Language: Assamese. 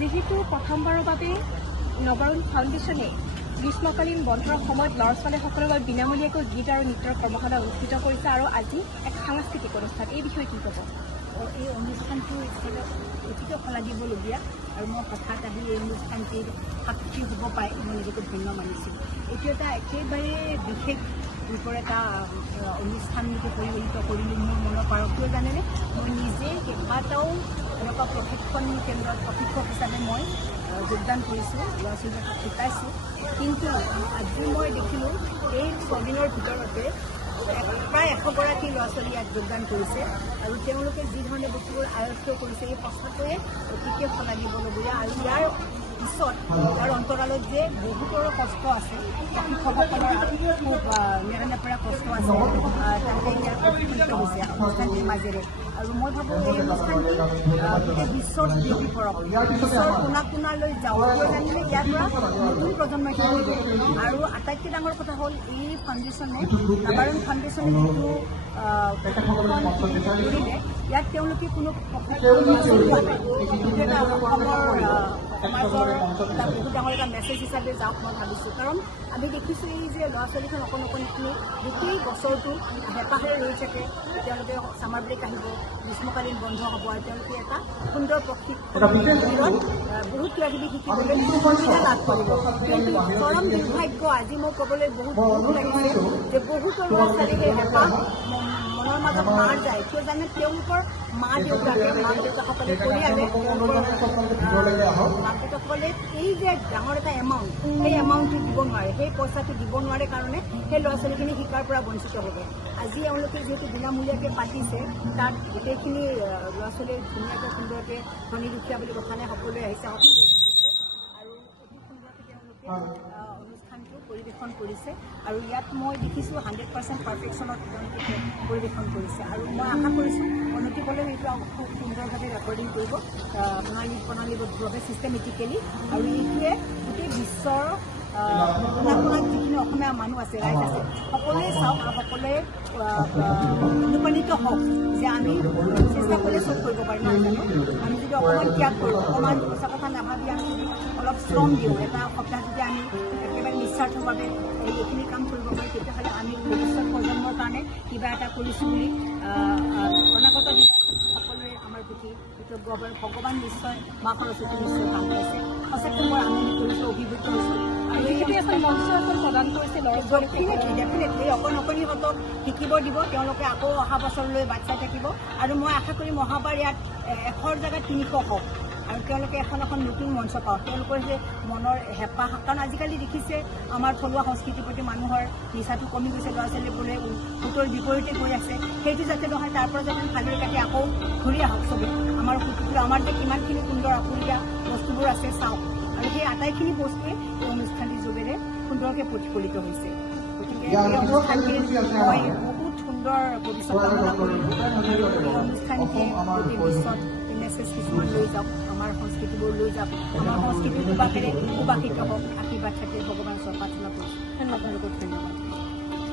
যেহেতু প্ৰথমবাৰৰ বাবে নৱৰুণ ফাউণ্ডেশ্যনে গ্ৰীষ্মকালীন বন্ধৰ সময়ত ল'ৰা ছোৱালীসকলৰ বিনামূলীয়াকৈ গীত আৰু নৃত্যৰ কৰ্মশালা অনুষ্ঠিত কৰিছে আৰু আজি এক সাংস্কৃতিক অনুষ্ঠান, এই বিষয়ে কি ক'ব? এই অনুষ্ঠানটো অতিকৈ শলাগিবলগীয়া আৰু মই হঠাৎ আহি এই অনুষ্ঠানটিৰ সাক্ষী হ'ব পাই মই নিজকে ধন্য মানিছোঁ। এইটো এটা একেবাৰে বিশেষ ৰূপৰ এটা অনুষ্ঠানকে পৰিগণিত কৰিলোঁ মোৰ মনৰ পাৰক। কিয় জানেনে, মই নিজে কেইবাটাও এনেকুৱা প্ৰশিক্ষণ কেন্দ্ৰত প্ৰশিক্ষক হিচাপে মই যোগদান কৰিছোঁ, ল'ৰা ছোৱালীবিলাকক শিকাইছোঁ। কিন্তু আজি মই দেখিলোঁ এই 6 দিনৰ ভিতৰতে প্ৰায় 100গৰাকী ল'ৰা ছোৱালী ইয়াত যোগদান কৰিছে আৰু তেওঁলোকে যি ধৰণে বস্তুবোৰ আয়ত্ত কৰিছে এই সঁচাকৈয়ে অতিকৈ শলাগিবলগীয়া। আৰু ইয়াৰ পিছত ইয়াৰ অন্তৰালত যে বহুতৰো কষ্ট আছে, শিক্ষকসকলৰ খুব নেৰানেপেৰা কষ্ট আছে, তেওঁলোকে ইয়াত উপকৃত হৈছে অনুষ্ঠানটিৰ মাজেৰে। আৰু মই ভাবোঁ এই অনুষ্ঠানটি গোটেই বিশ্বত বিয়পি পৰক, বিশ্বৰ কোণা কোণালৈ যাওক। কিয় জানিলে ইয়াৰ পৰা নতুন প্ৰজন্মই শিকিব। আৰু আটাইতকৈ ডাঙৰ কথা হ'ল এই ফাউণ্ডেশ্যনে, নৱৰুণ ফাউণ্ডেশ্যনে যিটো কৰিলে ইয়াত তেওঁলোকে কোনো সমাজৰ এটা বহুত ডাঙৰ এটা মেছেজ হিচাপে যাওক মই ভাবিছোঁ। কাৰণ আমি দেখিছোঁ এই যে ল'ৰা ছোৱালীখন অকণিখিনি গোটেই বছৰটো হেঁপাহেৰে ৰৈ থাকে, তেওঁলোকে ছামাৰ ব্ৰেক আহিব, গ্ৰীষ্মকালীন বন্ধ হ'ব আৰু তেওঁলোকে এটা সুন্দৰ প্ৰশিক্ষণত বহুত কিবা কিবি শিকিবলৈ সুবিধা লাভ কৰিব। কিন্তু চৰম দুৰ্ভাগ্য আজি মই ক'বলৈ বহুত দুখ লাগিছে যে বহুতো ল'ৰা ছোৱালী সেই হেঁপাহ মনৰ মাজত মাৰ যায়। কিয় জানে, তেওঁলোকৰ মাক দেউতাকসকলে পৰিয়ালে মাক দেউতাকসকলে এই যে ডাঙৰ এটা এমাউণ্ট, সেই এমাউণ্টটো দিব নোৱাৰে, সেই পইচাটো দিব নোৱাৰে কাৰণে সেই ল'ৰা ছোৱালীখিনি শিকাৰ পৰা বঞ্চিত হ'ব। আজি এওঁলোকে যিহেতু বিনামূলীয়াকৈ পাতিছে, তাত গোটেইখিনি ল'ৰা ছোৱালীয়ে ধুনীয়াকৈ সুন্দৰকৈ ধনী দুখীয়া বুলি কথা নাই, সকলোৱে আহিছে আৰু অতি সুন্দৰকৈ তেওঁলোকে অনুষ্ঠানটো পৰিৱেশন কৰিছে। আৰু ইয়াত মই দেখিছোঁ 100% পাৰফেকশ্যনত তেওঁলোকে পৰিৱেশন কৰিছে। আৰু মই আশা কৰিছোঁ অনতিপলমে এইটো খুব সুন্দৰভাৱে ৰেকৰ্ডিং কৰিব প্ৰণালীবদ্ধভাৱে ছিষ্টেমেটিকেলি। আৰু এইটোৱে গোটেই বিশ্বৰ কোণা কোণাত যিখিনি অসমীয়া মানুহ আছে, ৰাইজ আছে, সকলোৱে চাওক আৰু সকলোৱে অনুপ্ৰাণিত হওক যে আমি চেষ্টা কৰিলে চব কৰিব পাৰিম। নাজানো আমি যদি অকণমান ত্যাগ কৰোঁ, অকণমান সঁচা কথা নাভাবি আমি যদি অলপ শ্ৰম দিওঁ, এটা সপ্তাহ যদি আমি একেবাৰে নিস্বাৰ্থভাৱে এইখিনি কাম কৰিব পাৰোঁ, তেতিয়াহ'লে আমি ভৱিষ্যত প্ৰজন্মৰ কাৰণে কিবা এটা কৰিছোঁ বুলি অনাগত দিনত সকলোৱে আমাৰ প্ৰতি কৃতজ্ঞ হ'ব। ভগৱান নিশ্চয়, মা সৰস্বতী নিশ্চয় কাম কৰিছে। সঁচাকৈ মই আনন্দিত হৈছোঁ, অভিভূত হৈছোঁ। আৰু যিহেতু এখন মঞ্চ এখন প্ৰদান কৰিছে ডেফিনেটলি অকণিহঁতক শিকিব দিব, তেওঁলোকে আকৌ অহা বছৰলৈ বাট চাই থাকিব। আৰু মই আশা কৰিম অহাবাৰ ইয়াত 100ৰ জেগাত 300 হওক আৰু তেওঁলোকে এখন নতুন মঞ্চ পাওক। তেওঁলোকৰ যে মনৰ হেঁপাহ, কাৰণ আজিকালি দেখিছে আমাৰ থলুৱা সংস্কৃতিৰ প্ৰতি মানুহৰ নিচাটো কমি গৈছে, ল'ৰা ছোৱালীবোৰে সুতৰ বিপৰীতে গৈ আছে। সেইটো যাতে নহয়, তাৰ পৰা যাতে ফালি কাটি আকৌ ঘূৰি আহক চবেই। আমাৰ সুতটো আমাৰ যে কিমানখিনি সুন্দৰ আপুৰুগীয়া বস্তুবোৰ আছে চাওক। আৰু সেই আটাইখিনি বস্তুৱে এই অনুষ্ঠানটিৰ যোগেৰে সুন্দৰকৈ প্ৰতিফলিত হৈছে। গতিকে এই অনুষ্ঠানটিৰ মই বহুত সুন্দৰ ভৱিষ্যত কামনা কৰিলোঁ। এই অনুষ্ঠানটিয়ে গোটেই বিশ্বত মেছেজ কিছুমান লৈ যাওক, আমাৰ সংস্কৃতিবোৰ লৈ যাওক, আমাৰ সংস্কৃতিৰ সুবাসেৰে সুবাসিত হওক, আশীৰ্বাদ থাকিল ভগৱানৰ ওচৰত প্ৰাৰ্থনা কৰিছোঁ। ধন্যবাদ।